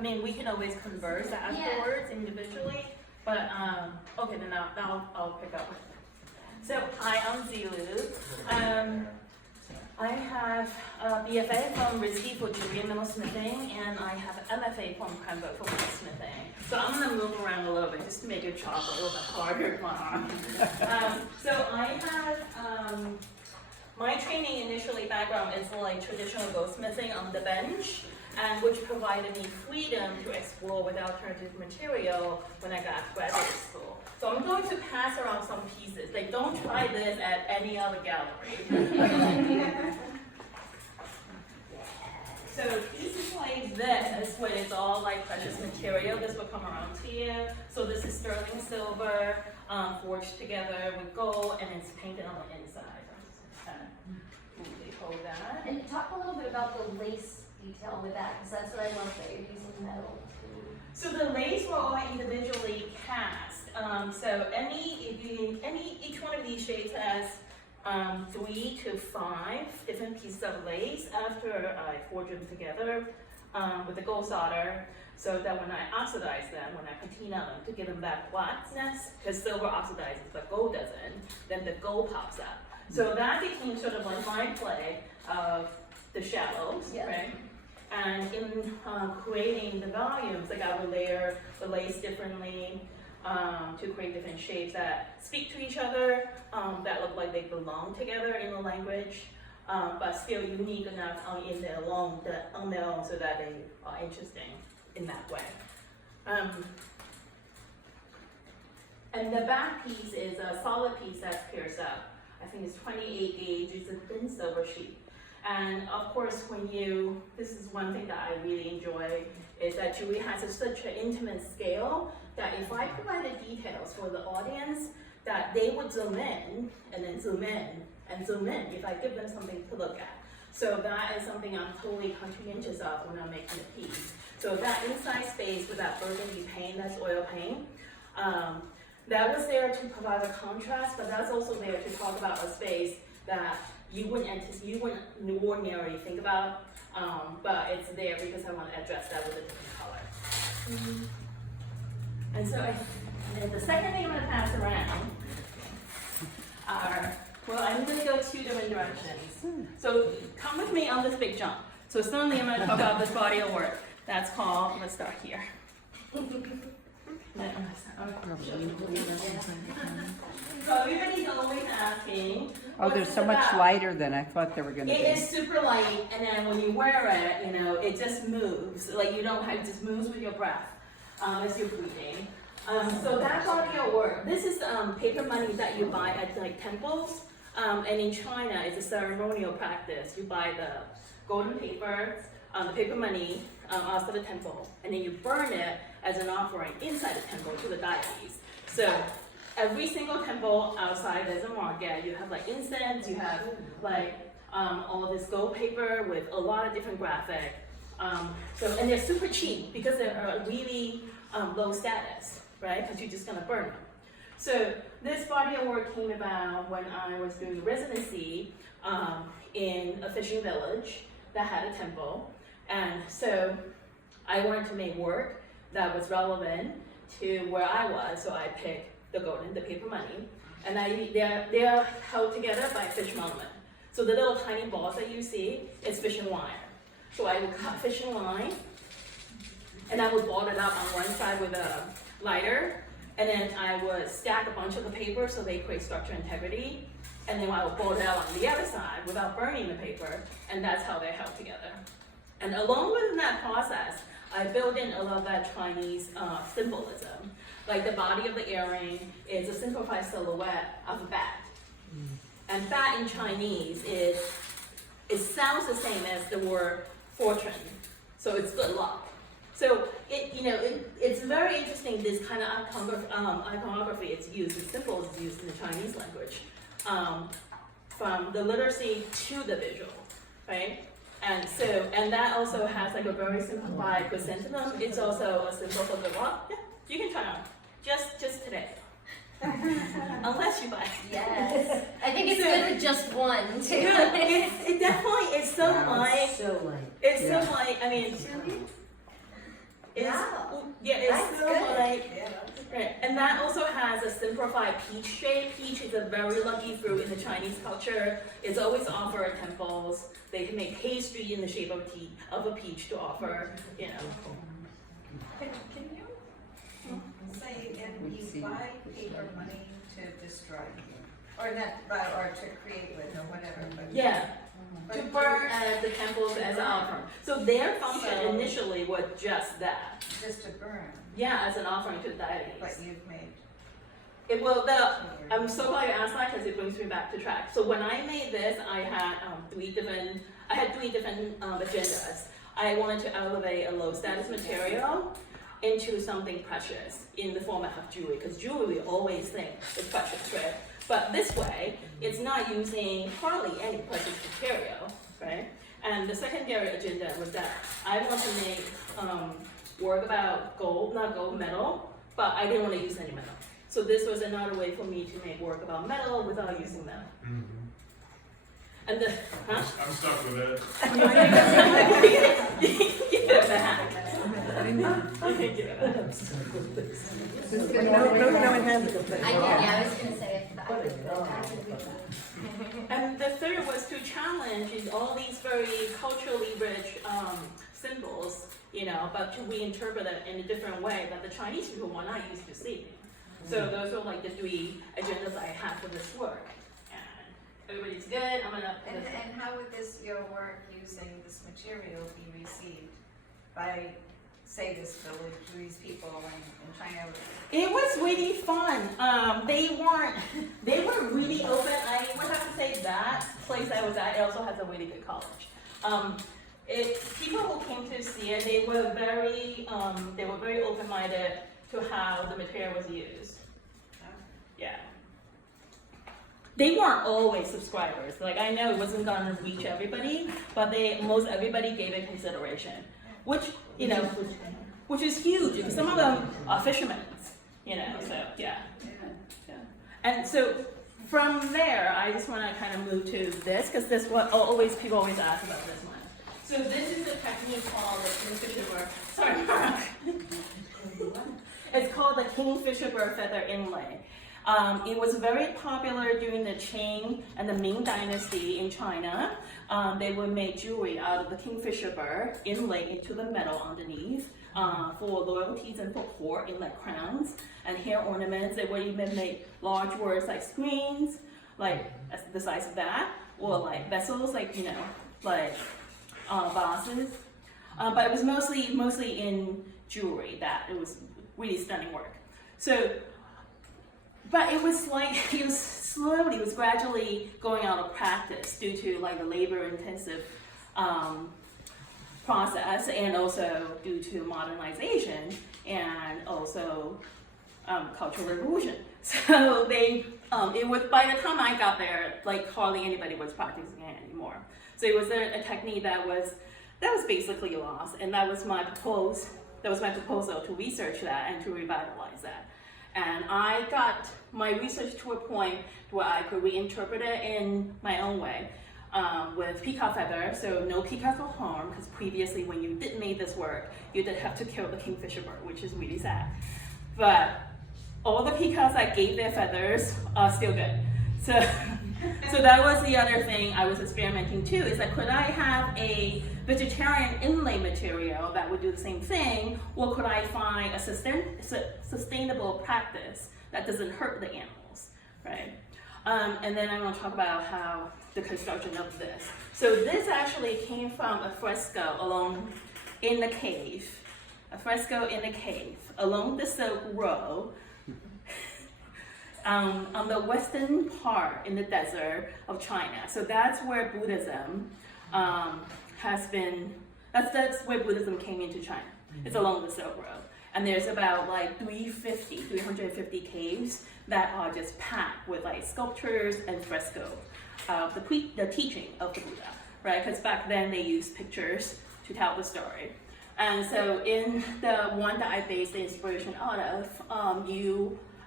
I mean, we can always converse afterwards individually, but okay, then I'll pick up. So hi, I'm Zilu. I have a BFA from RISD for jewelry and metalsmithing, and I have an MFA from Cranbrook for metalsmithing. So I'm going to move around a little bit just to make your job a little bit harder for my arm. So I have my training initially background is like traditional goldsmithing on the bench, and which provided me freedom to explore with alternative material when I got to graduate school. So I'm going to pass around some pieces. Like, don't try this at any other gallery. So pieces like this, when it's all like precious material, this will come around to you. So this is sterling silver, forged together with gold, and it's painted on the inside. I'm just gonna hold that. And talk a little bit about the lace detail with that, because that's what I love, that you're using metal too. So the lace were all individually cast. So each one of these shapes has 3 to 5 different pieces of lace after I forge them together with the gold solder, so that when I oxidize them, when I patina them to give them that blackness, because silver oxidizes but gold doesn't, then the gold pops up. So that became sort of like my play of the shallows, right? And in creating the volumes, like I would layer the lace differently to create different shapes that speak to each other, that look like they belong together in the language, but still unique enough on their own, so that they are interesting in that way. And the back piece is a solid piece that's pierced up. I think it's 28 gauge. It's a thin silver sheet. And of course, this is one thing that I really enjoy, is that jewelry has such an intimate scale that if I provide the details for the audience, that they would zoom in, and then zoom in, and zoom in if I give them something to look at. So that is something I'm totally conscientious of when I'm making a piece. So that inside space with that burgundy paint, that's oil paint, that was there to provide a contrast, but that's also there to talk about a space that you wouldn't ordinarily think about, but it's there because I want to address that with a different color. And so and the second thing I'm going to pass around are, well, I'm going to go 2 different directions. So come with me on this big jump. So suddenly I'm going to talk about this body of work. That's called, let's start here. So everybody's always asking. Oh, they're so much lighter than I thought they were going to be. It is super light, and then when you wear it, it just moves. Like you don't have, it just moves with your breath as you're breathing. So that body of work, this is paper money that you buy at like temples, and in China, it's a ceremonial practice. You buy the golden paper, the paper money outside the temple, and then you burn it as an offering inside the temple to the deities. So every single temple outside there's a market. You have like incense, you have like all this gold paper with a lot of different graphic. And they're super cheap because they're really low status, right? Because you're just gonna burn them. So this body of work came about when I was doing residency in a fishing village that had a temple. And so I wanted to make work that was relevant to where I was, so I picked the paper money, and they're held together by fish monument. So the little tiny balls that you see is fishing wire. So I would cut fishing line, and I would ball it up on one side with a lighter, and then I would stack a bunch of the paper so they create structure integrity, and then I would ball it out on the other side without burning the paper, and that's how they're held together. And along with that process, I built in a lot of that Chinese symbolism. Like the body of the earring is a simplified silhouette of a bat. And bat in Chinese it sounds the same as the word fortune. So it's good luck. So it's very interesting, this kind of iconography it's used, the symbols is used in the Chinese language. From the literacy to the visual, right? And that also has like a very simplified chrysanthemum. It's also a symbol for the rock. Yeah, you can try on. Just today. Unless you buy. Yes. I think it's good with just one too. Yeah, it definitely is so light. So light. It's so light. I mean, It's, Wow. yeah, it's That's so good. like, Yeah, that's good. right. And that also has a simplified peach shape. Peach is a very lucky fruit in the Chinese culture. It's always offered at temples. They can make pastry in the shape of a peach to offer, you know. Can you say again, you buy paper money to destroy? Or not, or to create with, or whatever, but. Yeah, but to burn at the temples as an offering. So their function So- initially was just that. Just to burn, Yeah, as an offering to the but deities. you've made. I'm so glad you asked that because it brings me back to track. So when I made this, I had three different agendas. I wanted to elevate a low status material into something precious in the format of jewelry, because jewelry we always think is precious, right? But this way, it's not using hardly any precious material, right? And the secondary agenda was that I want to make work about gold, not gold, metal, but I didn't want to use any metal. So this was another way for me to make work about metal without using metal. And the, huh? I'm stuck with it. Give it back. Give it back. No one has it. I was gonna say, if I could go back to the And the third was to challenge in all these very culturally rich symbols, you know, but to reinterpret it in a different way that the Chinese people were not used to seeing. So those are like the three agendas I had for this work. And everybody's good. I'm gonna. And how would your work using this material be received by, say, this village, these people in China? It was really fun. They were really open. I would have to say that place I was at, it also has a really good college. People who came to see it, they were very open-minded to how the material was used. Yeah. They weren't always subscribers. Like, I know it wasn't gonna reach everybody, but most everybody gave it consideration, which, you know, which is huge because some of them are fishermen, you know, so yeah. And so from there, I just want to kind of move to this because people always ask about this one. So this is a technique called the Kingfisher bird. Sorry, Mark. It's called the Kingfisher bird feather inlay. It was very popular during the Qing and the Ming Dynasty in China. They would make jewelry out of the kingfisher bird inlaid into the metal underneath for royalties and for court in like crowns and hair ornaments. They would even make large words like screens, like the size of that, or like vessels, like, you know, like vases. But it was mostly in jewelry that it was really stunning work. So. But it was gradually going out of practice due to like the labor-intensive process, and also due to modernization and also cultural revolution. So it was, by the time I got there, like hardly anybody was practicing it anymore. So it was a technique that was basically lost, and that was my proposal to research that and to revitalize that. And I got my research to a point where I could reinterpret it in my own way with peacock feather, so no peacocks will harm, because previously when you did make this work, you did have to kill the kingfisher bird, which is really sad. But all the peacocks that gave their feathers are still good. So that was the other thing I was experimenting too, is that could I have a vegetarian inlay material that would do the same thing, or could I find a sustainable practice that doesn't hurt the animals, right? And then I want to talk about how the construction of this. So this actually came from a fresco in the cave along the Silk Road. On the western part in the desert of China. So that's where Buddhism has been, that's where Buddhism came into China. It's along the Silk Road. And there's about like 350 caves that are just packed with like sculptures and fresco of the teaching of the Buddha, right? Because back then they used pictures to tell the story. And so in the one that I based the inspiration out of,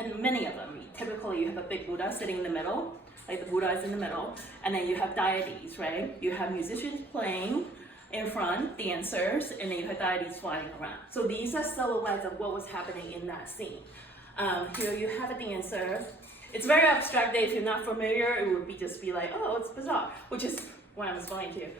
and many of them, typically you have a big Buddha sitting in the middle, like the Buddha is in the middle, and then you have deities, right? You have musicians playing, in front, dancers, and then you have deities flying around. So these are silhouettes of what was happening in that scene. Here you have a dancer. It's very abstract. If you're not familiar, it would just be like, oh, it's bizarre, which is what I'm explaining to you.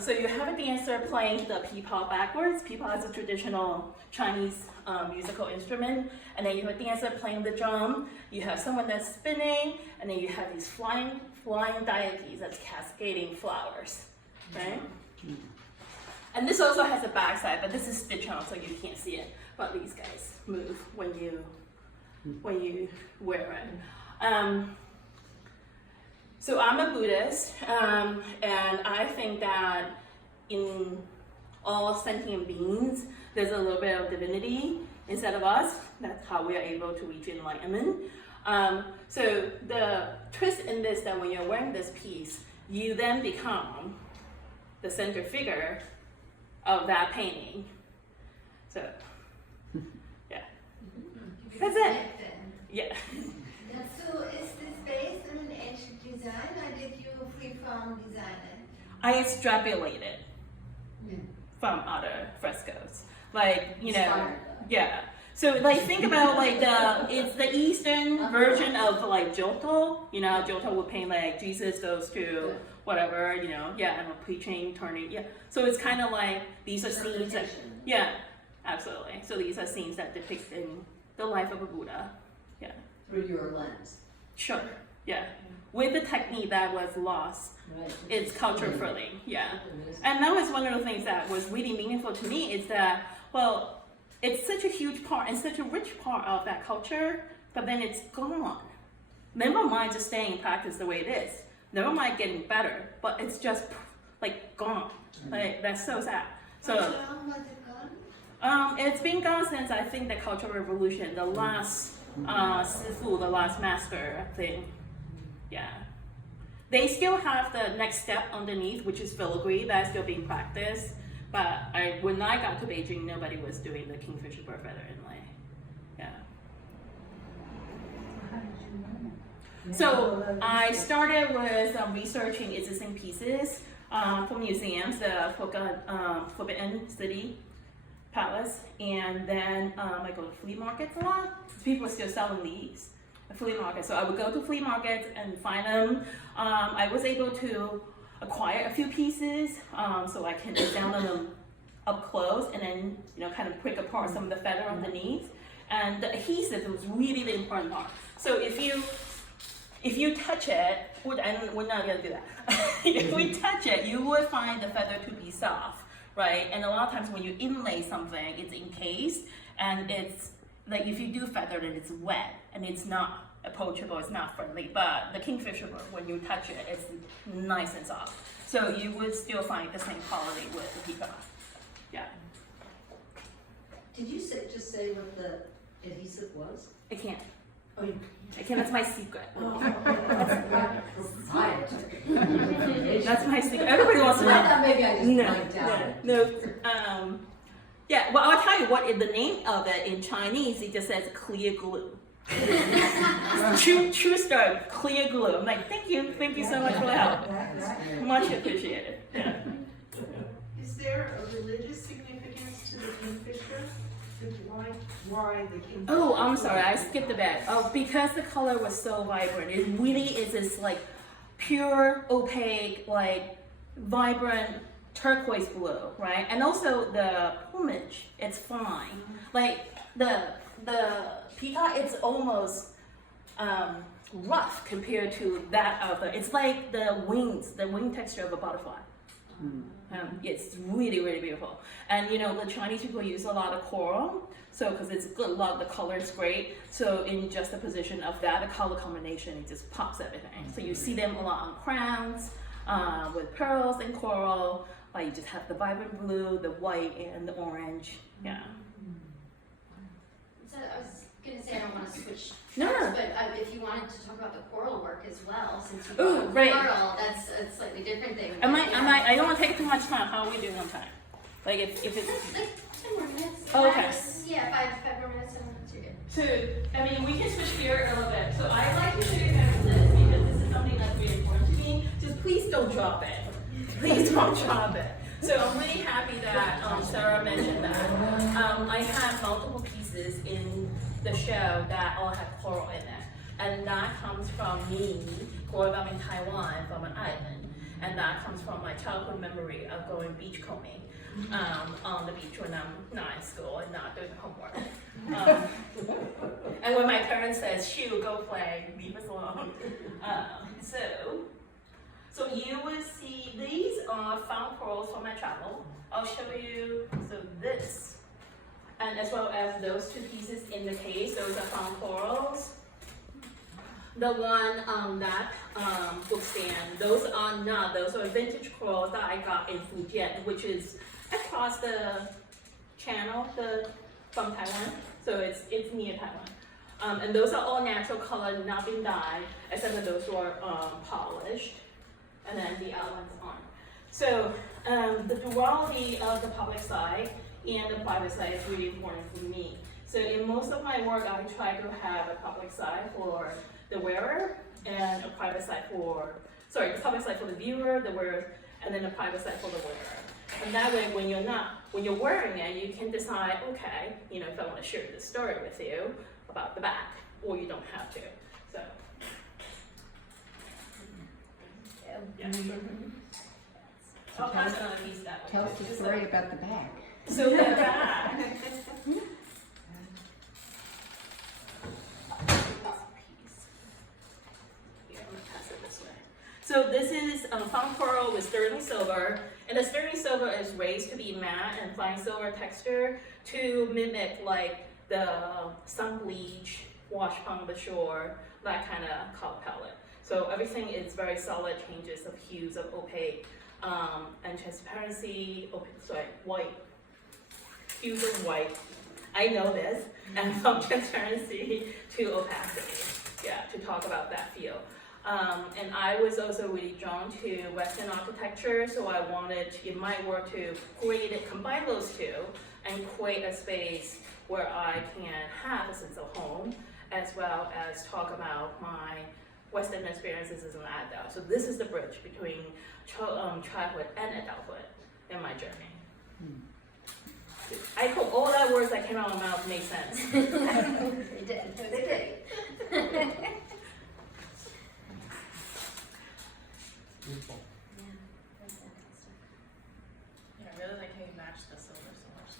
So you have a dancer playing the peepaw backwards. Peepaw is a traditional Chinese musical instrument. And then you have a dancer playing the drum. You have someone that's spinning. And then you have these flying deities that's cascading flowers, right? And this also has a backside, but this is stitched on, so you can't see it. But these guys move when you wear it. So I'm a Buddhist, and I think that in all sentient beings, there's a little bit of divinity inside of us. That's how we are able to reach enlightenment. So the twist in this, that when you're wearing this piece, you then become the center figure of that painting. So, yeah. That's it. Yeah. So is this based on an ancient design, or did you freeform design it? I extrapolated from other frescoes. Like, you know, yeah. So like think about like it's the Eastern version of like Giotto. You know, Giotto would paint like Jesus goes to whatever, you know, yeah, and preaching, turning, yeah. So it's kind of like these are scenes that, yeah, absolutely. So these are scenes that depict in the life of a Buddha, yeah. Through your lens. Sure, yeah. With the technique that was lost, Right. it's culture filling, yeah. And that was one of the things that was really meaningful to me is that, well, it's such a huge part and such a rich part of that culture, but then it's gone. Never mind just staying in practice the way it is. Never mind getting better, but it's just like gone. Like that's so sad. So How long was it gone? it's been gone since I think the Cultural Revolution, the last Sifu, the last master thing. Yeah. They still have the next step underneath, which is filigree, that's still being practiced. But when I got to Beijing, nobody was doing the kingfisher bird feather inlay. Yeah. So I started with researching existing pieces for museums, the Forbidden City Palace, and then I go to flea markets a lot. People are still selling these at flea markets, so I would go to flea markets and find them. I was able to acquire a few pieces so I can examine them up close and then kind of break apart some of the feather underneath. And the adhesive was really the important part. So if you touch it, we're not gonna do that. If we touch it, you would find the feather to be soft, right? And a lot of times when you inlay something, it's encased, and it's like if you do feather it, it's wet and it's not approachable, it's not friendly. But the kingfisher bird, when you touch it, it's nice and soft. So you would still find the same quality with the peacock. Yeah. Did you just say what the adhesive was? I can't. Oh, you I can't. That's my secret. proprietary. That's my secret. Everybody wants to know. I thought maybe I just blanked out. No. Yeah, well, I'll tell you what is the name of it in Chinese. It just says clear glue. True story, clear glue. I'm like, thank you so much for the help. Much appreciated. Yeah. Is there a religious significance to the kingfisher? Why the kingfisher? Oh, I'm sorry, I skipped a bit. Oh, because the color was so vibrant. It really is this like pure, opaque, like vibrant turquoise blue, right? And also the plumage, it's fine. Like the peacock, it's almost rough compared to that of the. It's like the wings, the wing texture of a butterfly. It's really, really beautiful. And the Chinese people use a lot of coral, so because it's good, a lot of the color is great. So in just the position of that, the color combination, it just pops everything. So you see them a lot on crowns with pearls and coral. You just have the vibrant blue, the white, and the orange. Yeah. So I was gonna say I don't want to switch No. tracks, but if you wanted to talk about the coral work as well, since you Ooh, brought right. coral, that's a slightly different thing. I don't want to take too much time. How are we doing on time? Like if it's Like 10 more minutes. Oh, okay. Yeah, five more minutes, 10 minutes, you're good. So, we can switch gear a little bit. So I like to show you guys this because this is something that's really important to me. Just please don't drop it. Please don't drop it. So I'm really happy that Sarah mentioned that. I have multiple pieces in the show that all have coral in it. And that comes from me growing up in Taiwan from an island. And that comes from my childhood memory of going beach combing on the beach when I'm not in school and not doing homework. And when my parents says, "Shoo, go play, leave us alone." So you will see these are found corals from my travel. I'll show you this, and as well as those two pieces in the case. Those are found corals. The one on that book stand, those are vintage corals that I got in Fujian, which is across the channel from Taiwan. So it's near Taiwan. And those are all natural color, not been dyed, except for those were polished. And then the other ones aren't. So the duality of the public side and the private side is really important for me. So in most of my work, I try to have a public side for the wearer and a private side the public side for the viewer, the wearer, and then the private side for the wearer. And that way, when you're wearing it, you can decide, okay, if I want to share this story with you about the back, or you don't have to. So. Yeah. I'll pass it on a piece that way. Tell us the story about the bag. So the back. So this is found coral with sterling silver, and the sterling silver is raised to be matte and fine silver texture to mimic like the sun bleach washed on the shore, that kind of color palette. So everything is very solid changes of hues of opaque and transparency, white, hues of white. I know this, and from transparency to opacity, to talk about that feel. And I was also really drawn to Western architecture, so I wanted in my work to combine those two and create a space where I can have a sense of home, as well as talk about my Western experiences as an adult. So this is the bridge between childhood and adulthood in my journey. I hope all that words that came out of my mouth made sense. They did. They did. Yeah, I really like how you matched the silver so much.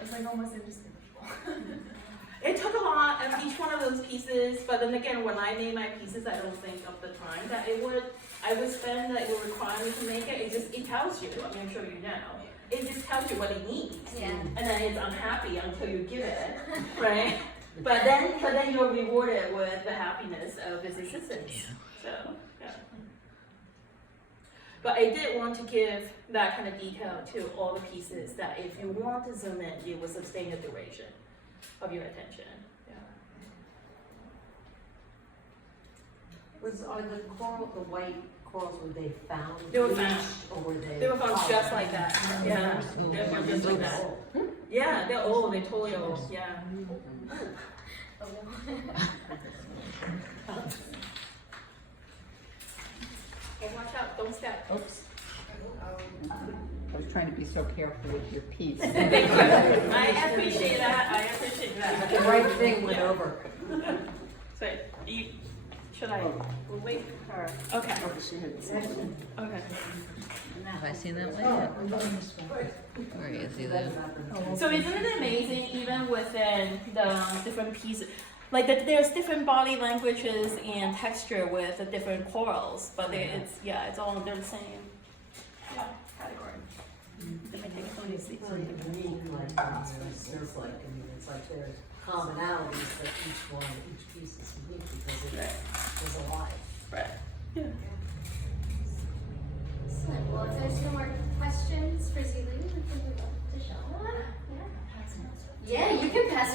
It's like almost indistinguishable. It took a lot of each one of those pieces, but then again, when I made my pieces, I don't think of the time that I would spend, that it would require me to make it. It tells you, I'm sure you know. It just tells you what it needs. Yeah. And then it's unhappy until you give it, right? But then you're rewarded with the happiness of its existence. So, yeah. But I did want to give that kind of detail to all the pieces that if you want to zoom in, you will sustain the duration of your attention. Are the white corals, were they found? They were found. bleached, or were they? They were found just like that. Yeah, they were found just like that. Yeah, they're old. They're totally old. Yeah. Okay, watch out! Don't step. Oops. I was trying to be so careful with your piece. Thank you. I appreciate that. The right thing went over. So, should I wait for her? Okay. Okay. Have I seen that one yet? Where is he then? So isn't it amazing, even within the different pieces, like there's different body languages and texture with the different corals, but it's all they're the same category. Let me take a photo. It's like unique, there's like, it's like there's commonalities, but each piece is unique because there's a lot. Right. Yeah. Excellent. Well, if there's no more questions for Zilu, we can move on to Shauna. Yeah. Yeah, you can pass around.